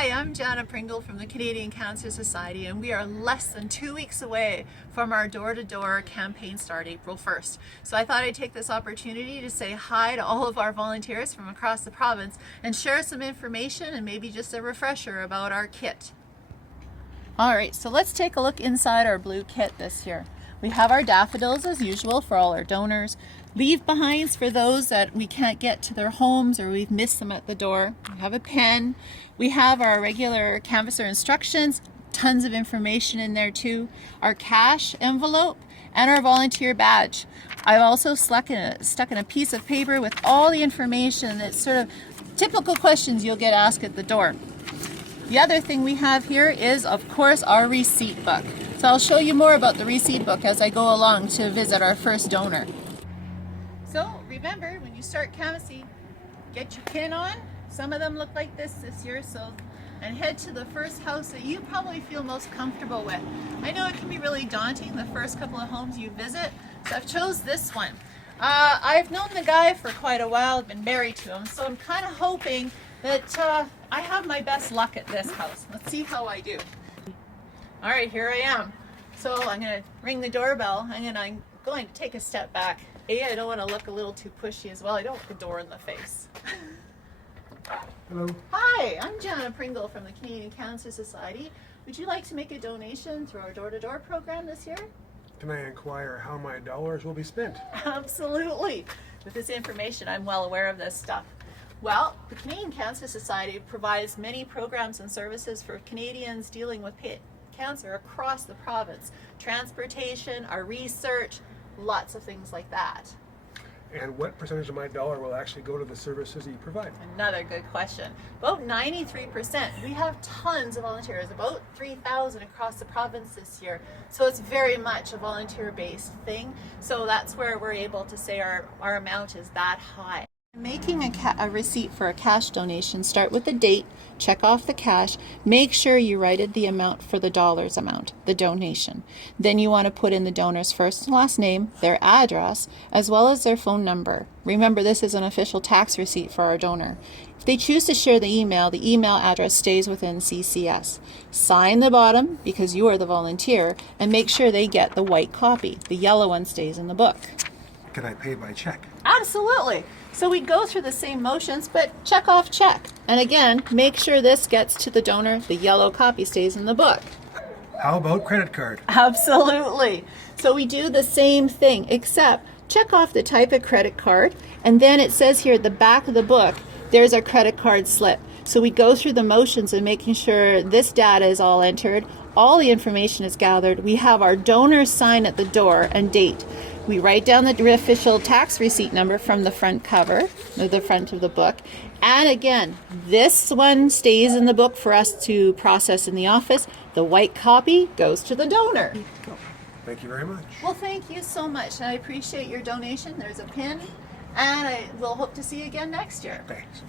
Hi, I'm Jana Pringle from the Canadian Cancer Society, and we are less than 2 weeks away from our door-to-door campaign start April 1st. So I thought I'd take this opportunity to say hi to all of our volunteers from across the province and share some information and maybe just a refresher about our kit. Alright, so let's take a look inside our blue kit this year. We have our daffodils as usual for all our donors, leave behinds for those that we can't get to their homes or we've missed them at the door. We have a pen. We have our regular canvasser instructions, tons of information in there too, our cash envelope, and our volunteer badge. I've also stuck in a piece of paper with all the information that's sort of typical questions you'll get asked at the door. The other thing we have here is, of course, our receipt book. So I'll show you more about the receipt book as I go along to visit our first donor. So remember, when you start canvassing, get your pin on. Some of them look like this year, and head to the first house that you probably feel most comfortable with. I know it can be really daunting the first couple of homes you visit, so I've chose this one. I've known the guy for quite a while, I've been married to him, so I'm kind of hoping that I have my best luck at this house. Let's see how I do. All right, here I am. So I'm going to ring the doorbell, and then I'm going to take a step back. I don't want to look a little too pushy as well. I don't want the door in the face. Hello. Hi, I'm Jana Pringle from the Canadian Cancer Society. Would you like to make a donation through our door-to-door program this year? Can I inquire how my dollars will be spent? Absolutely. With this information, I'm well aware of this stuff. Well, the Canadian Cancer Society provides many programs and services for Canadians dealing with cancer across the province. Transportation, our research, lots of things like that. And what percentage of my dollar will actually go to the services that you provide? Another good question. About 93%. We have tons of volunteers, about 3,000 across the province this year. So it's very much a volunteer-based thing. So that's where we're able to say our amount is that high. Making a receipt for a cash donation, start with the date, check off the cash, make sure you write it the amount for the dollars amount, the donation. Then you want to put in the donor's first and last name, their address, as well as their phone number. Remember, this is an official tax receipt for our donor. If they choose to share the email address stays within CCS. Sign the bottom because you are the volunteer, and make sure they get the white copy. The yellow one stays in the book. Can I pay by check? Absolutely. So we go through the same motions, but check off check. And again, make sure this gets to the donor. The yellow copy stays in the book. How about credit card? Absolutely. So we do the same thing, except check off the type of credit card. And then it says here at the back of the book, there's a credit card slip. So we go through the motions and making sure this data is all entered. All the information is gathered. We have our donor sign at the door and date. We write down the official tax receipt number from the front cover, or the front of the book. And again, this one stays in the book for us to process in the office. The white copy goes to the donor. Thank you very much. Well, thank you so much. I appreciate your donation. There's a pin, and I will hope to see you again next year. Thanks.